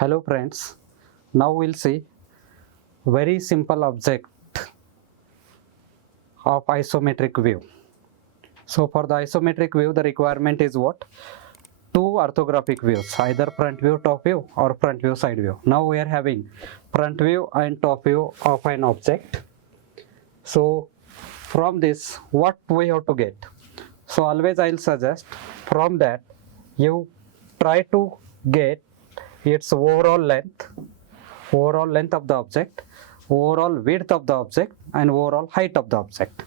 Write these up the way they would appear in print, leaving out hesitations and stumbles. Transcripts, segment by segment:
Hello friends, now we'll see very simple object of isometric view. So for the isometric view the requirement is what? Two orthographic views, either front view, top view or front view, side view. Now we are having front view and top view of an object. So from this what we have to get? So always I'll suggest from that you try to get its overall length of the object, overall width of the object and overall height of the object.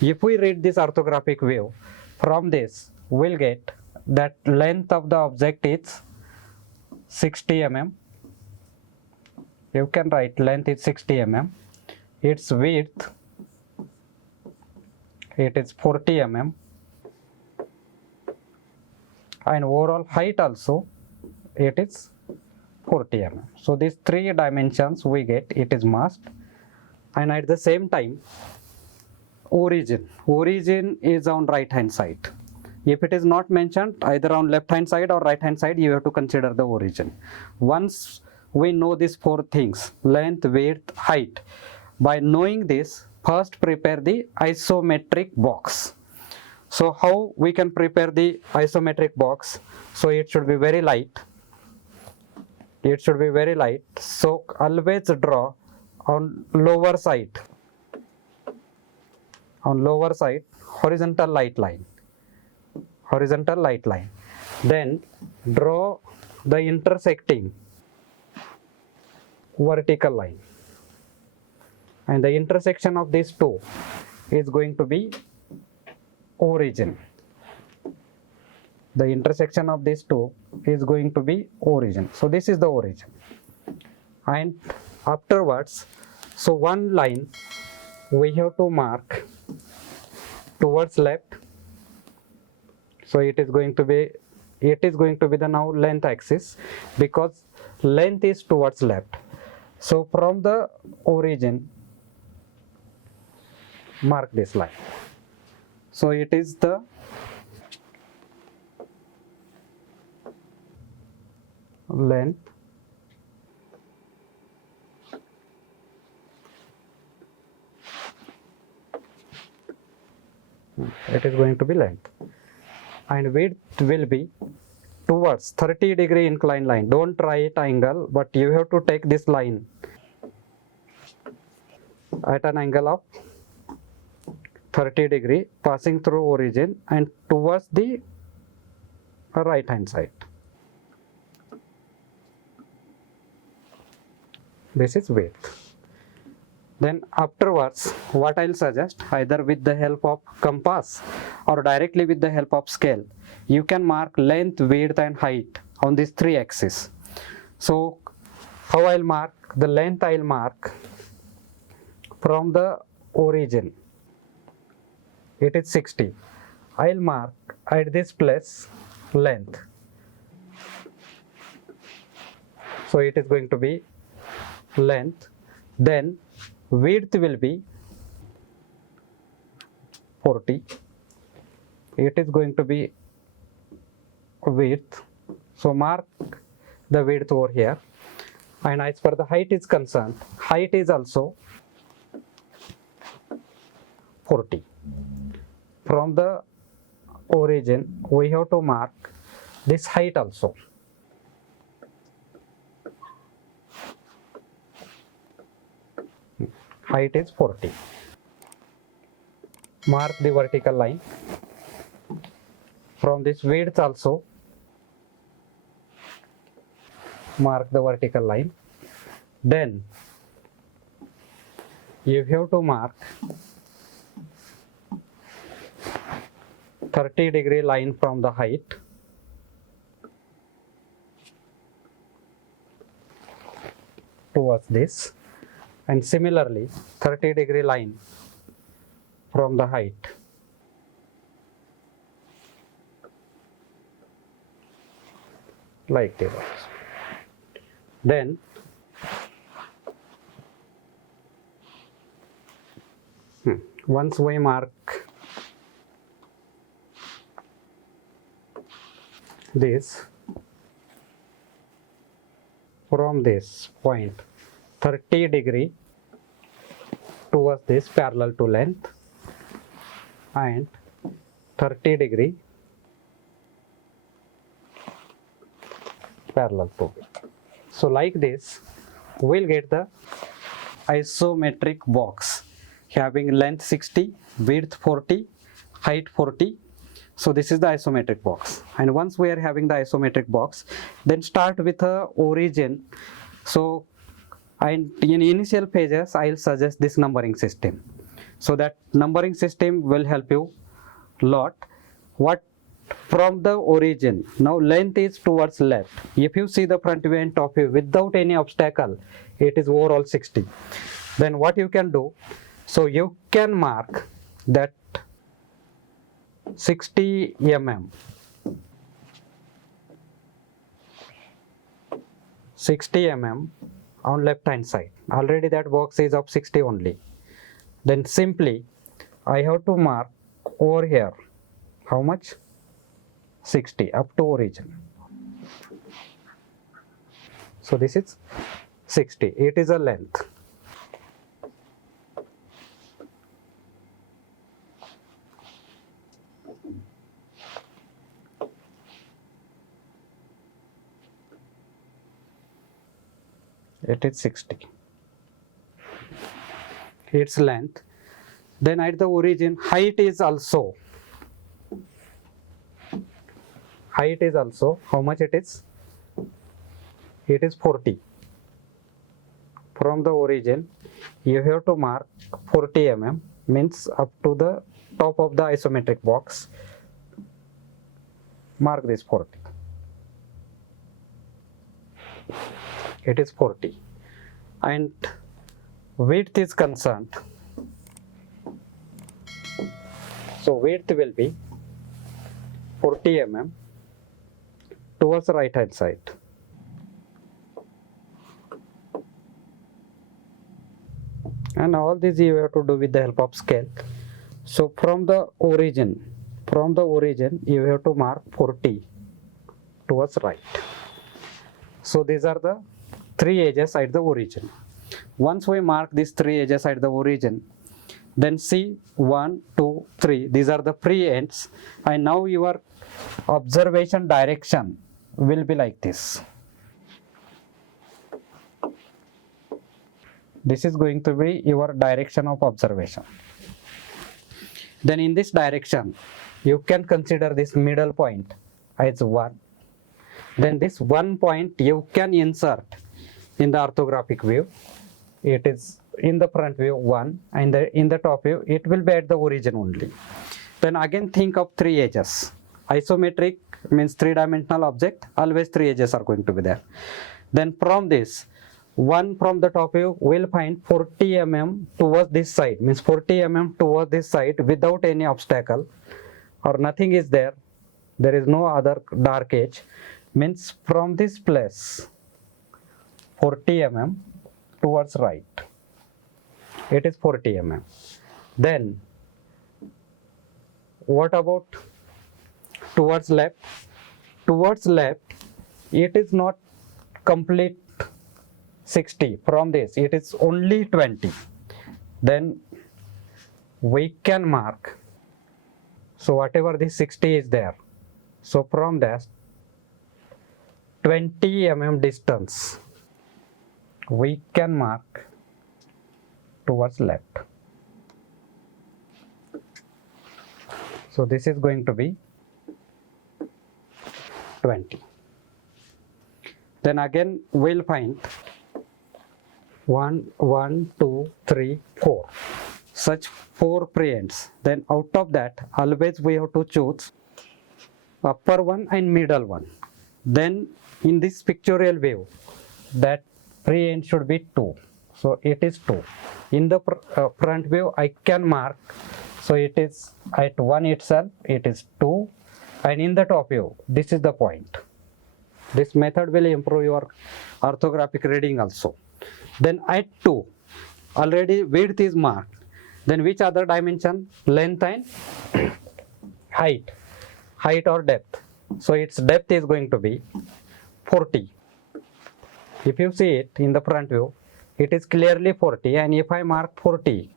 If we read this orthographic view, from this we'll get that length of the object is 60 mm. You can write length is 60 mm. Its width, it is 40 mm. And overall height also, it is 40 mm. So these three dimensions we get, it is masked. And at the same time, origin is on right hand side. If it is not mentioned either on left hand side or right hand side, you have to consider the origin. Once we know these four things, length, width, height, by knowing this, first prepare the isometric box. So how we can prepare the isometric box? So it should be very light. So always draw on lower side, horizontal light line. Then draw the intersecting vertical line, and the intersection of these two is going to be origin. The intersection of these two is going to be origin. So this is the origin. And afterwards, so one line we have to mark towards left. So it is going to be the now length axis, because length is towards left. So from the origin, mark this line. So it is the length and width will be towards 30-degree inclined line. Don't write angle, but you have to take this line at an angle of 30 degree passing through origin and towards the right hand side. This is width. Then afterwards, what I'll suggest, either with the help of compass or directly with the help of scale, you can mark length, width and height on these three axes. So how I'll mark? The length I'll mark from the origin. It is 60. I'll mark at this place length. So it is going to be length. Then width will be 40. It is going to be width. So mark the width over here. And as far the height is concerned, height is also 40. From the origin, we have to mark this height also. Height is 40. Mark the vertical line. From this width also, mark the vertical line. Then you have to mark 30-degree line from the height towards this, and similarly 30-degree line from the height like this. Then once we mark this, from this point 30 degree towards this parallel to length and 30 degree parallel to it. So like this we'll get the isometric box having length 60, width 40, height 40. So this is the isometric box, and once we are having the isometric box, then start with a origin. So in initial phases I'll suggest this numbering system, so that numbering system will help you lot. What from the origin, now length is towards left. If you see the front view and top view without any obstacle, it is overall 60. Then what you can do, so you can mark that 60 mm, 60 mm on left hand side. Already that box is of 60 only. Then simply I have to mark over here how much, 60 up to origin. So this is 60, it is a length. It is 60, its length. Then at the origin, height is also how much it is? It is 40. From the origin you have to mark 40 mm, means up to the top of the isometric box. Mark this 40. It is 40. And width is concerned, so width will be 40 mm towards the right hand side. And all this you have to do with the help of scale. So from the origin you have to mark 40 towards right. So these are the three edges at the origin. Once we mark these three edges at the origin, then see 1, 2, 3, these are the free ends, and now your observation direction will be like this. This is going to be your direction of observation. Then in this direction you can consider this middle point as 1. Then this 1 point you can insert in the orthographic view. It is in the front view 1, and in the top view it will be at the origin only. Then again think of three edges. Isometric means three-dimensional object, always three edges are going to be there. Then from this 1 from the top view will find 40 mm towards this side, means 40 mm towards this side without any obstacle or nothing is there. There is no other dark edge, means from this place 40 mm towards right, it is 40 mm. Then what about towards left? Towards left it is not complete 60. From this it is only 20. Then we can mark, so whatever this 60 is there, so from that 20 mm distance we can mark towards left. So this is going to be 20. Then again we'll find 1, 2, 3, 4, such 4 pre-ends. Then out of that always we have to choose upper one and middle one. Then in this pictorial view that pre-end should be 2, so it is 2. In the front view I can mark, so it is at 1 itself, it is 2, and in the top view this is the point. This method will improve your orthographic reading also. Then at 2 already width is marked. Then which other dimension? Length and height or depth. So its depth is going to be 40. If you see it in the front view, it is clearly 40, and if I mark 40,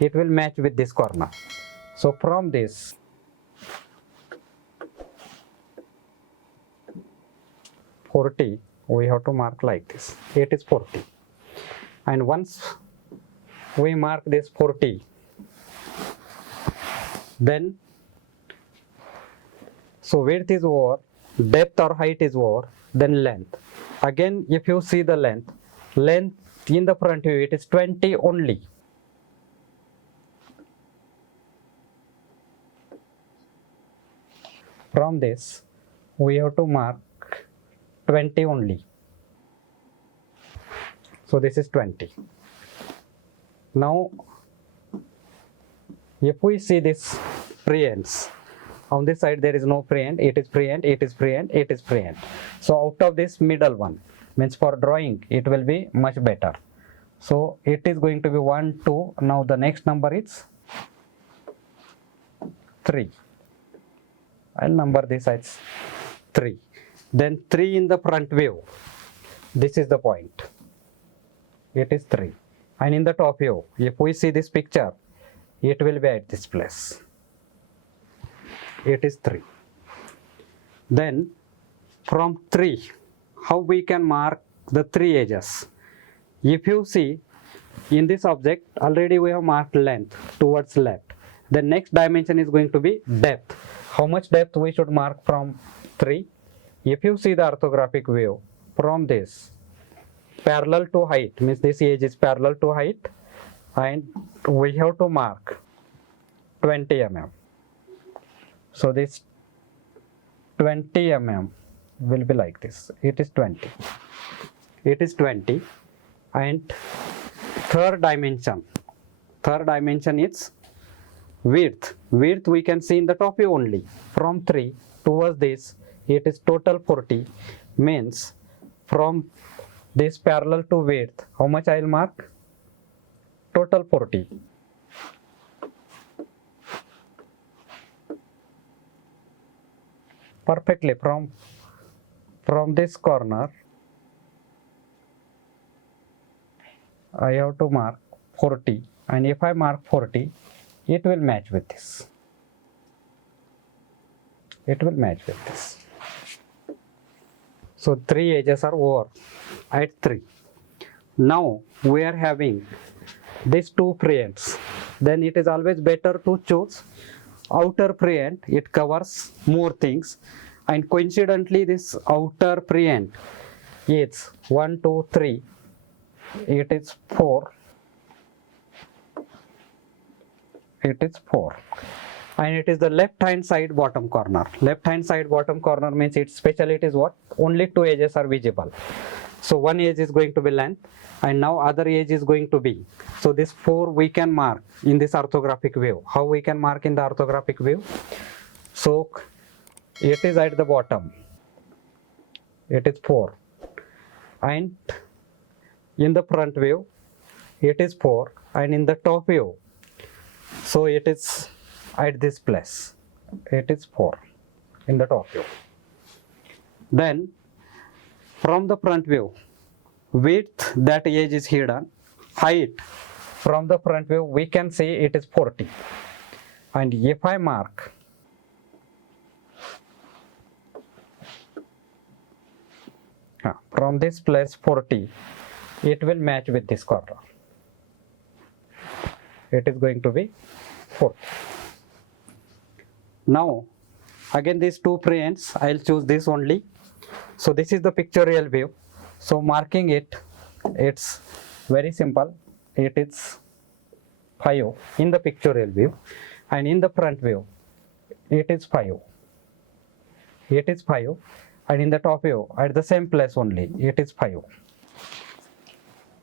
it will match with this corner. So from this, we have to mark like this. It is 40, and once we mark this 40, then so width is over, depth or height is over, then length. Again, if you see the length in the front view, it is 20 only. From this, we have to mark 20 only. So this is 20. Now, if we see this preends, on this side there is no preend, it is preend, it is preend, it is preend. So out of this middle one, means for drawing, it will be much better. So it is going to be 1, 2. Now the next number is 3. I'll number this as 3. Then 3 in the front view. This is the point. It is 3. And in the top view, if we see this picture, it will be at this place. It is 3. Then from 3, how we can mark the 3 edges? If you see in this object, already we have marked length towards left. The next dimension is going to be depth. How much depth we should mark from 3? If you see the orthographic view, from this, parallel to height, means this edge is parallel to height, and we have to mark 20 mm. So this 20 mm will be like this. It is 20. It is 20. And third dimension is width. Width we can see in the top view only. From 3 towards this, it is total 40. Means from this parallel to width, how much I will mark? Total 40. Perfectly from this corner, I have to mark 40, and if I mark 40, it will match with this. It will match with this. So 3 edges are over at 3. Now we are having these 2 preends. Then it is always better to choose outer preend. It covers more things, and coincidentally this outer preend is 1, 2, 3. It is 4. It is 4. And it is the left hand side bottom corner. Left hand side bottom corner means its speciality is what? Only 2 edges are visible. So one edge is going to be length, and now other edge is going to be. So this 4 we can mark in this orthographic view. How we can mark in the orthographic view? So it is at the bottom. It is 4. And in the front view, it is 4. And in the top view, so it is at this place. It is 4 in the top view. Then from the front view, width, that edge is hidden. Height, from the front view, we can see it is 40. And if I mark from this place 40, it will match with this corner. It is going to be 40. Now, again these 2 preends, I will choose this only. So this is the pictorial view. So marking it, it's very simple. It is 5 in the pictorial view, and in the front view, it is 5. It is 5, and in the top view, at the same place only, it is 5.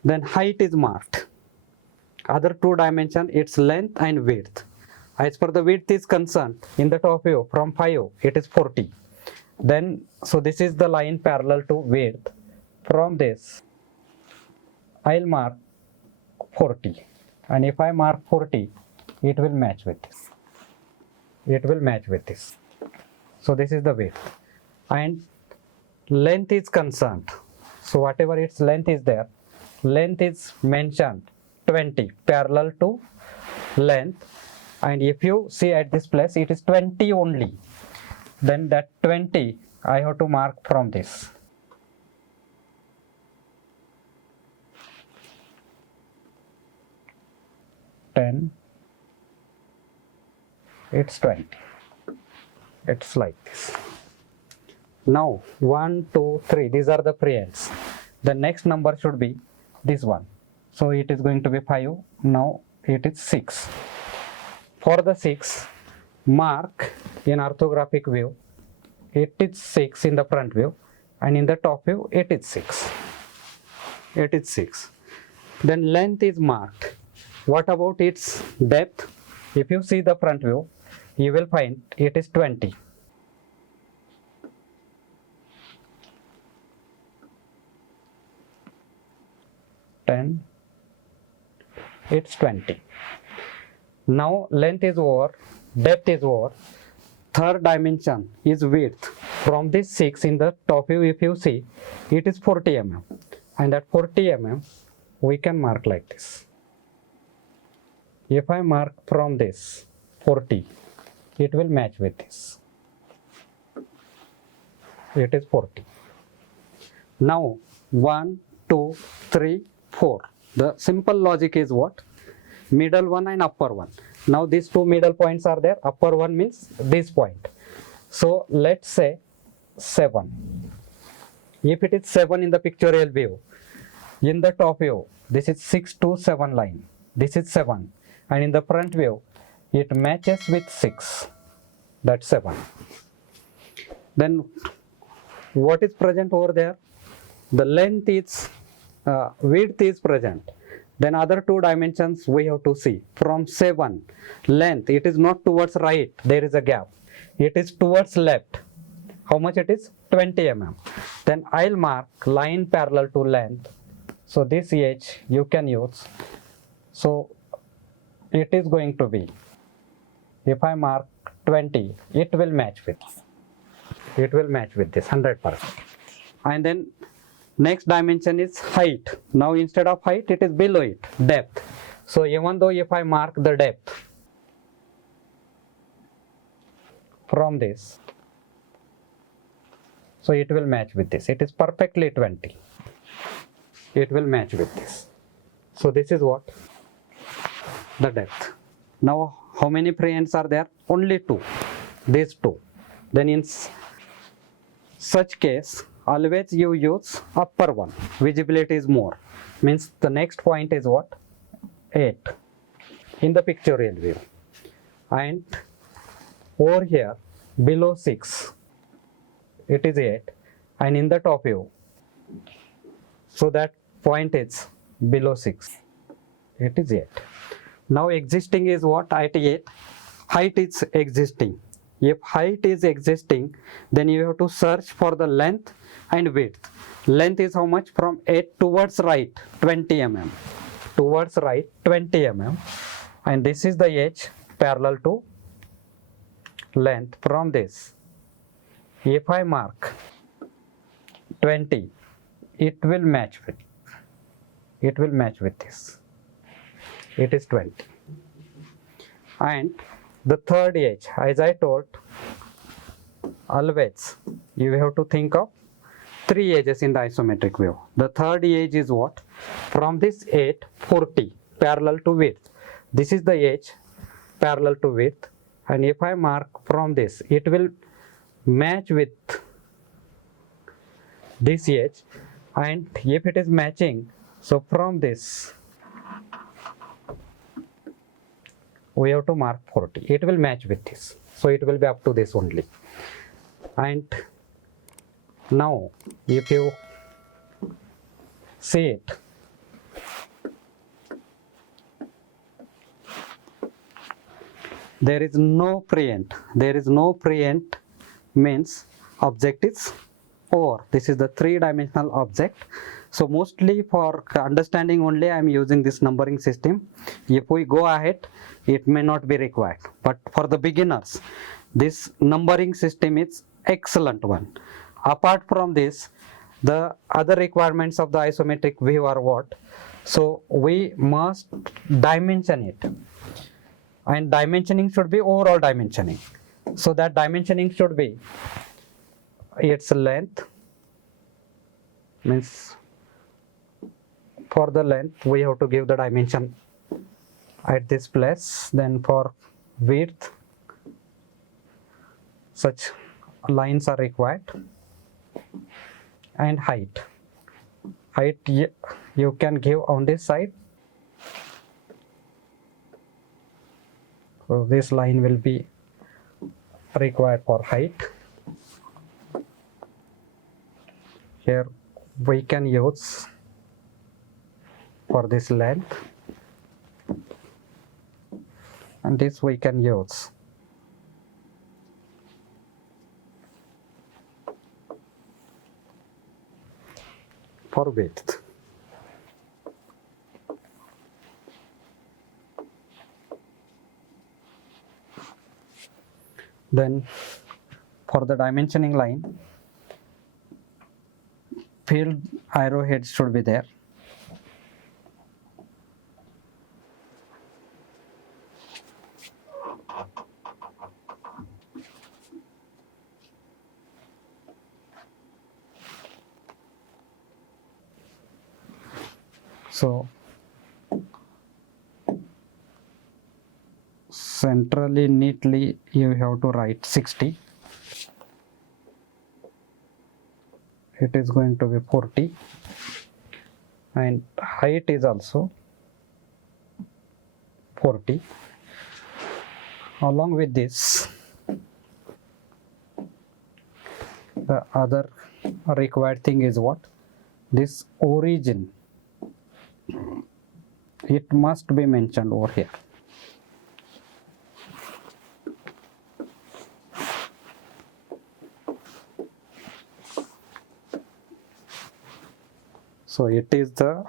Then height is marked. Other 2 dimension, its length and width. As per the width is concerned, in the top view, from 5, it is 40. Then, so this is the line parallel to width. From this, I'll mark 40. And if I mark 40, it will match with this. It will match with this. So this is the width. And length is concerned. So whatever its length is there, length is mentioned 20 parallel to length, and if you see at this place it is 20 only, then that 20 I have to mark from this. It's 20. It's like this. Now 1, 2, 3, these are the pre-ends. The next number should be this one. So it is going to be 5. Now it is 6. For the 6, mark in orthographic view, it is 6 in the front view, and in the top view it is 6. It is 6. Then length is marked. What about its depth? If you see the front view, you will find it is 20. It's 20. Now length is over, depth is over. Third dimension is width. From this 6 in the top view, if you see, it is 40 mm. And at 40 mm, we can mark like this. If I mark from this 40, it will match with this. It is 40. Now 1, 2, 3, 4. The simple logic is what? Middle one and upper one. Now these two middle points are there. Upper one means this point. So let's say 7. If it is 7 in the pictorial view, in the top view, this is 6 to 7 line. This is 7. And in the front view, it matches with 6. That's 7. Then what is present over there? The length is, width is present. Then other two dimensions we have to see. From 7, length, it is not towards right, there is a gap. It is towards left. How much it is? 20 mm. Then I'll mark line parallel to length. So this edge you can use. So it is going to be, if I mark 20, it will match with this. It will match with this 100%. And then next dimension is height. Now instead of height, it is below it, depth. So even though if I mark the depth from this, so it will match with this. It is perfectly 20. It will match with this. So this is what? The depth. Now how many pre-ends are there? Only 2. These 2. Then in such case, always you use upper one. Visibility is more. Means the next point is what? 8 in the pictorial view. And over here below 6, it is 8. And in the top view, so that point is below 6. It is 8. Now existing is what? At 8. Height is existing. If height is existing, then you have to search for the length and width. Length is how much? From 8 towards right, 20 mm. Towards right, 20 mm. And this is the edge parallel to length. From this, if I mark 20, it will match with. It will match with this. It is 20. And the third edge, as I told, always you have to think of 3 edges in the isometric view. The third edge is what? From this 8, 40 parallel to width. This is the edge parallel to width. And if I mark from this, it will match with this edge. And if it is matching, so from this, we have to mark 40. It will match with this. So it will be up to this only. And now if you see it, there is no pre-end. There is no pre-end means object is over. This is the 3-dimensional object. So mostly for understanding only I am using this numbering system. If we go ahead, it may not be required. But for the beginners, this numbering system is excellent one. Apart from this, The other requirements of the isometric view are what? So we must dimension it, and dimensioning should be overall dimensioning. So that dimensioning should be its length, means for the length we have to give the dimension at this place. Then for width, such lines are required, and height you can give on this side. So this line will be required for height. Here we can use for this length, and this we can use for width. Then for the dimensioning line, field arrowheads should be there. So centrally neatly you have to write 60. It is going to be 40, and height is also 40. Along with this, the other required thing is what? This origin, it must be mentioned over here. So it is the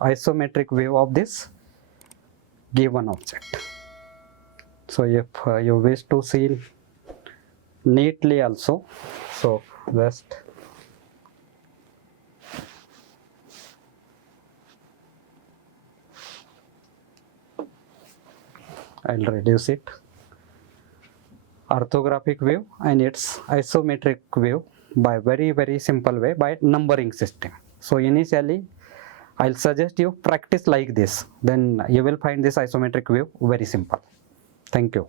isometric view of this given object. So if you wish to see neatly also, so just I'll reduce it. Orthographic view and its isometric view by very simple way, by numbering system. So initially I'll suggest you practice like this, then you will find this isometric view very simple. Thank you.